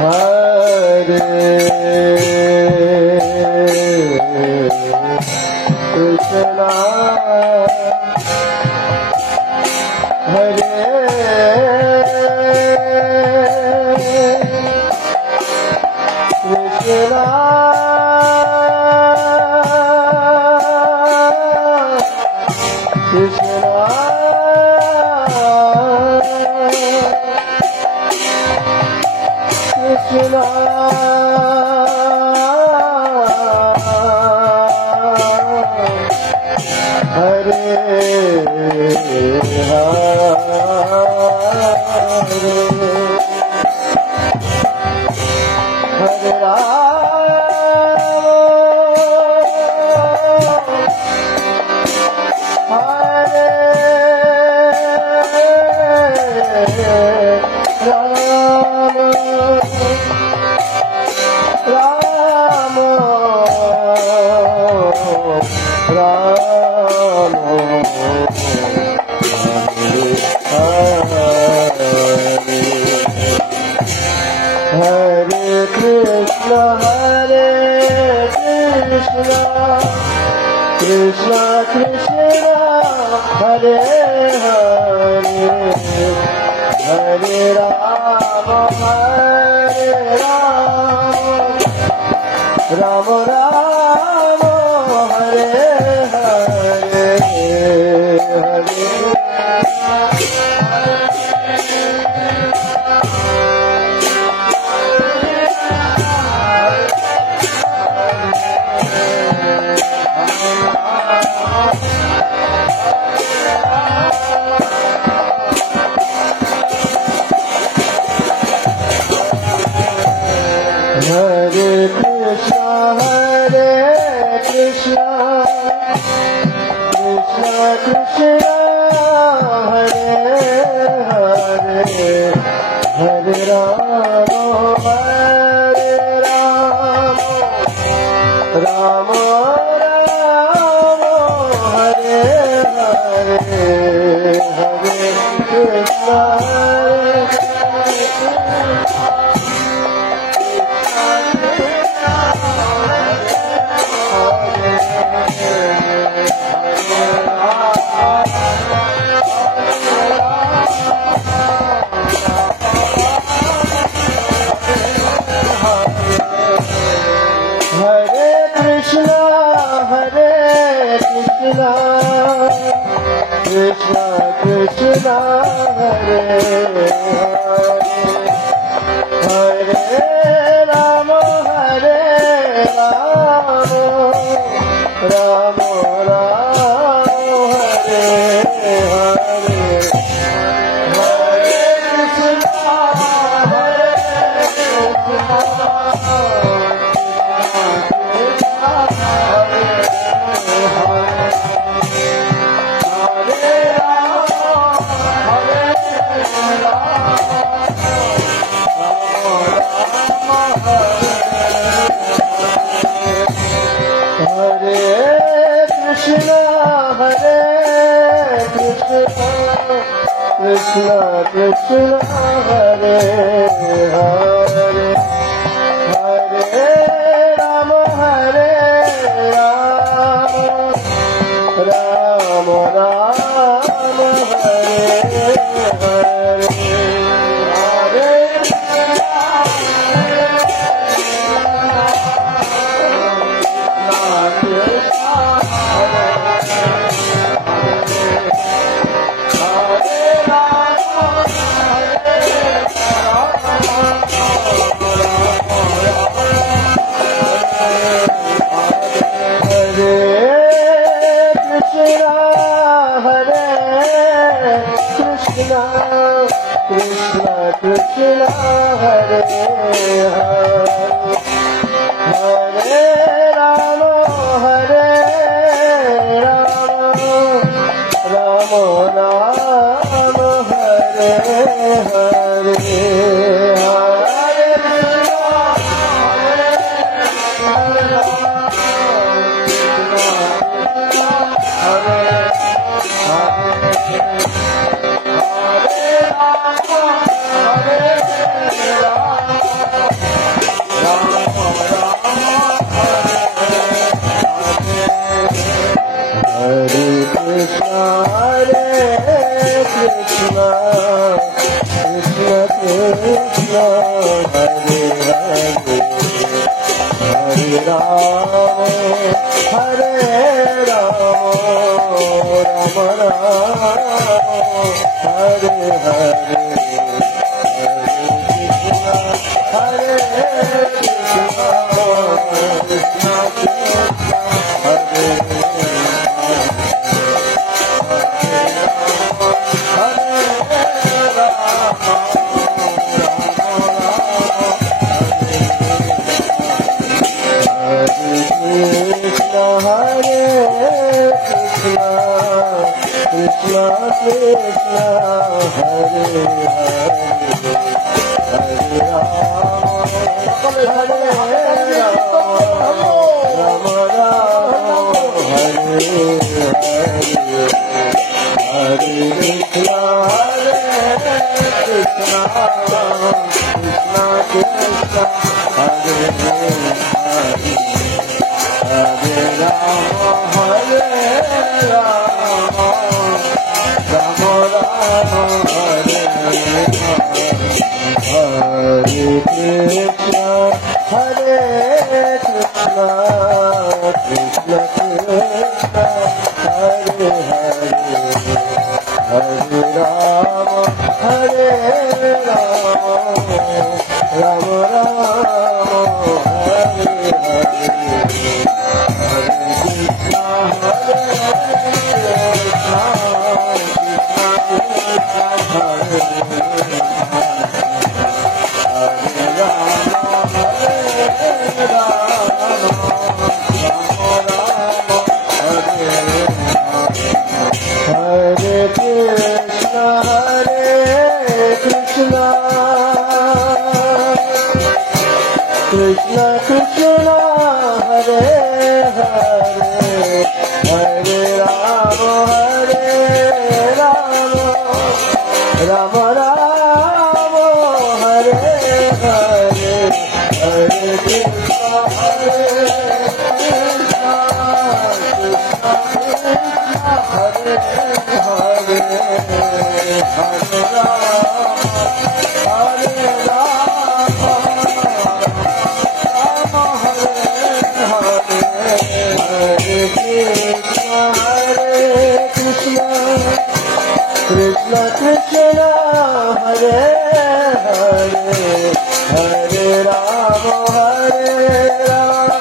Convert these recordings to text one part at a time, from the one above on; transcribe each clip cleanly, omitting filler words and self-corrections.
Hare Hare Hare Hare Ram Hare Ram Ram Ram Hare Hare Hare Krishna Krishna Krishna Hare Krishna Krishna Hare Hare Hare Rama Hare Rama Rama Rama Hare Hare Hare Krishna Hare Krishna Krishna Krishna Hare Hare Hare Rama Hare Rama Rama Rama Hare Hare Krishna Hare Krishna Krishna Krishna Hare Hare Hare Rama Hare Rama Rama Rama Hare Hare Krishna Krishna Hare Hare Hare Rama Hare Rama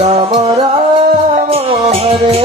Rama Rama Hare Hare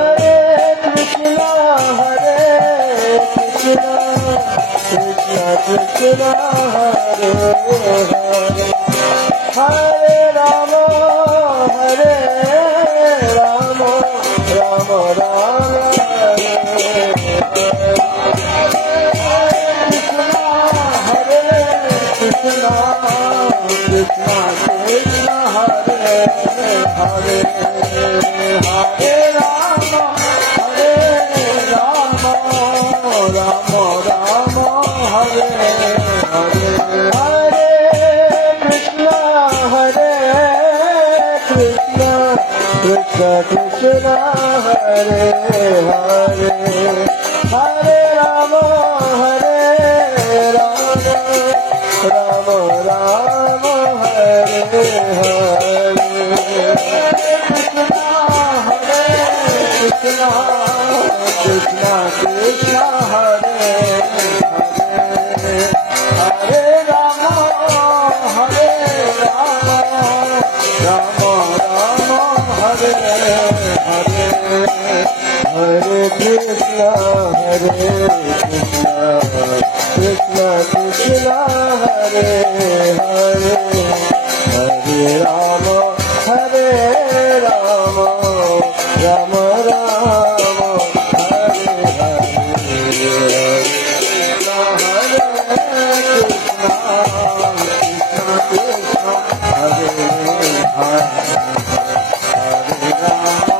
Hare Krishna Hare Krishna Krishna Krishna Hare Hare Hare Rama Hare Rama Krishna Krishna Hare Hare Hare Rama Hare Rama Rama Rama Hare Hare Hare Krishna Hare Krishna Hare Hare Hare Rama Hare Rama Rama Rama Hare Hare Krishna Krishna Krishna Hare Hare Hare Rama Hare Rama Rama Rama Hare Hare Hare Krishna Hare Krishna Krishna Krishna Hare Hare Hare Rama Hare Rama Rama Rama Hare Hare Krishna Hare Krishna Krishna Krishna Hare Hare Rama Hare Rama Rama Rama Hare Hare Hare Krishna Hare Krishna Krishna Krishna Hare Hare Hare Rama Hare Rama Rama Rama Hare Hare Hare Krishna Hare Krishna